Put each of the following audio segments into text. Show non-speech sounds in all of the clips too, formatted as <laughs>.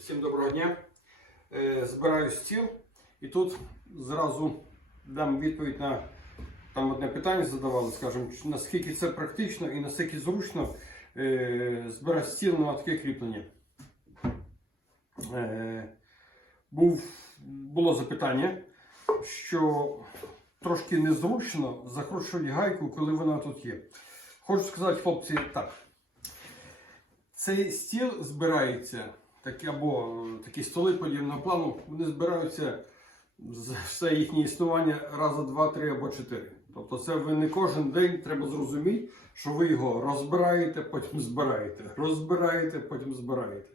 Всім доброго дня. Е, Збираю стіл і тут зразу дам відповідь на там одне питання задавали, скажімо, наскільки це практично і наскільки зручно е, збирати стіл на таке кріплення. Е, був, було запитання, що трошки незручно закручувати гайку, коли вона тут є. Хочу сказати, хлопці, так. Цей стіл збирається, так, або е, такі столи подібного плану, вони збираються з все їхнє існування раза два, три або чотири. Тобто це ви не кожен день треба зрозуміти, що ви його розбираєте, потім збираєте. Розбираєте, потім збираєте.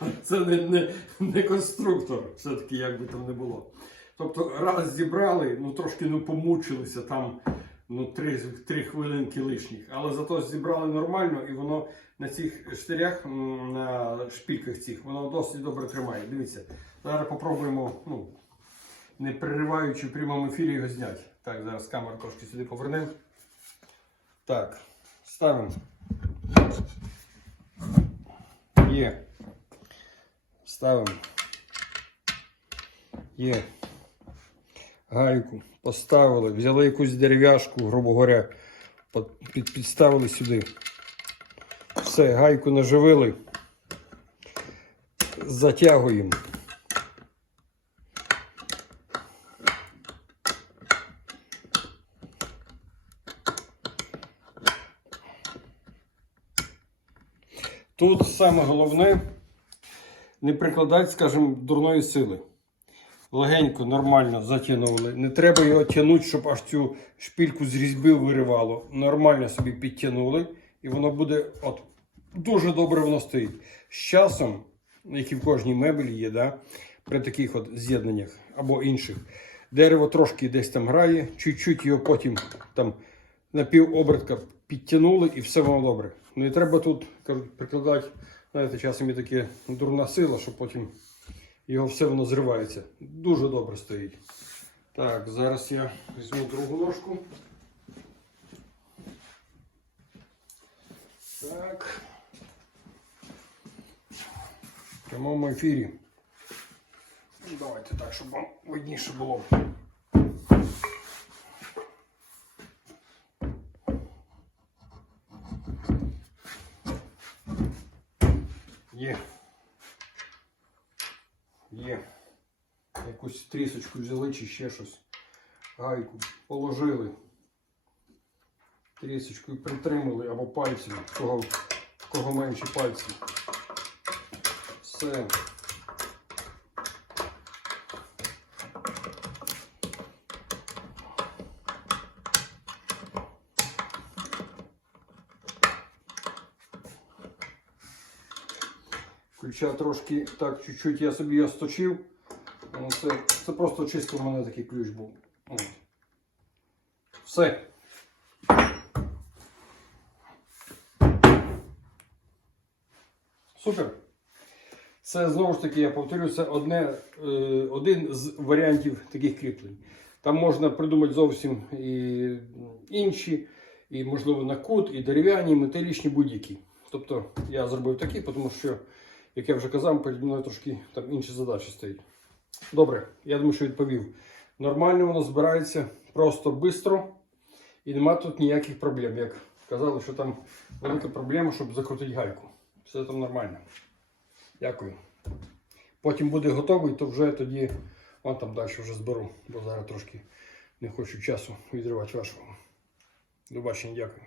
<laughs> Це не, не, не конструктор, все-таки як би там не було. Тобто раз зібрали, ну трошки ну, помучилися там ну, три, три хвилинки лишніх, але зато зібрали нормально і воно на цих штирях, на шпільках цих, воно досить добре тримає. Дивіться, зараз попробуємо, ну, не перериваючи в прямому ефірі його зняти. Так, зараз камеру трошки сюди повернемо. Так, ставимо. Є. Ставимо. Є. Гайку поставили, взяли якусь дерев'яшку, грубо говоря, під, підставили сюди. Все, гайку наживили. Затягуємо. Тут саме головне не прикладати, скажімо, дурної сили. Легенько, нормально затягнули. Не треба його тягнути, щоб аж цю шпільку з різьби виривало. Нормально собі підтягнули, і воно буде от дуже добре воно стоїть. З часом, як і в кожній мебелі є, да, при таких от з'єднаннях або інших, дерево трошки десь там грає, чуть-чуть його потім там на пів підтягнули і все воно добре. Ну і треба тут кажуть, прикладати, знаєте, часом є таке дурна сила, що потім його все воно зривається. Дуже добре стоїть. Так, зараз я візьму другу ложку. Так. В прямому ефірі. Ну, Давайте так, щоб вам видніше було. Є. Є. Якусь трісочку взяли чи ще щось. Гайку положили. Трісочкою притримали або пальцем, кого, кого менші пальці. Все. Ключа трошки так чуть-чуть я собі його сточив. Це, це просто чисто в мене такий ключ був. Все. Супер. Це знову ж таки, я повторю, це одне, е, один з варіантів таких кріплень. Там можна придумати зовсім і інші, і, можливо, на кут, і дерев'яні, і металічні будь-які. Тобто я зробив такі, тому що, як я вже казав, переді мною трошки там інші задачі стоять. Добре, я думаю, що відповів. Нормально воно збирається просто швидко і нема тут ніяких проблем. Як казали, що там велика проблема, щоб закрутити гайку. Все там нормально. Дякую. Потім буде готовий, то вже тоді вон там далі вже зберу, бо зараз трошки не хочу часу відривати вашого. До бачення, дякую.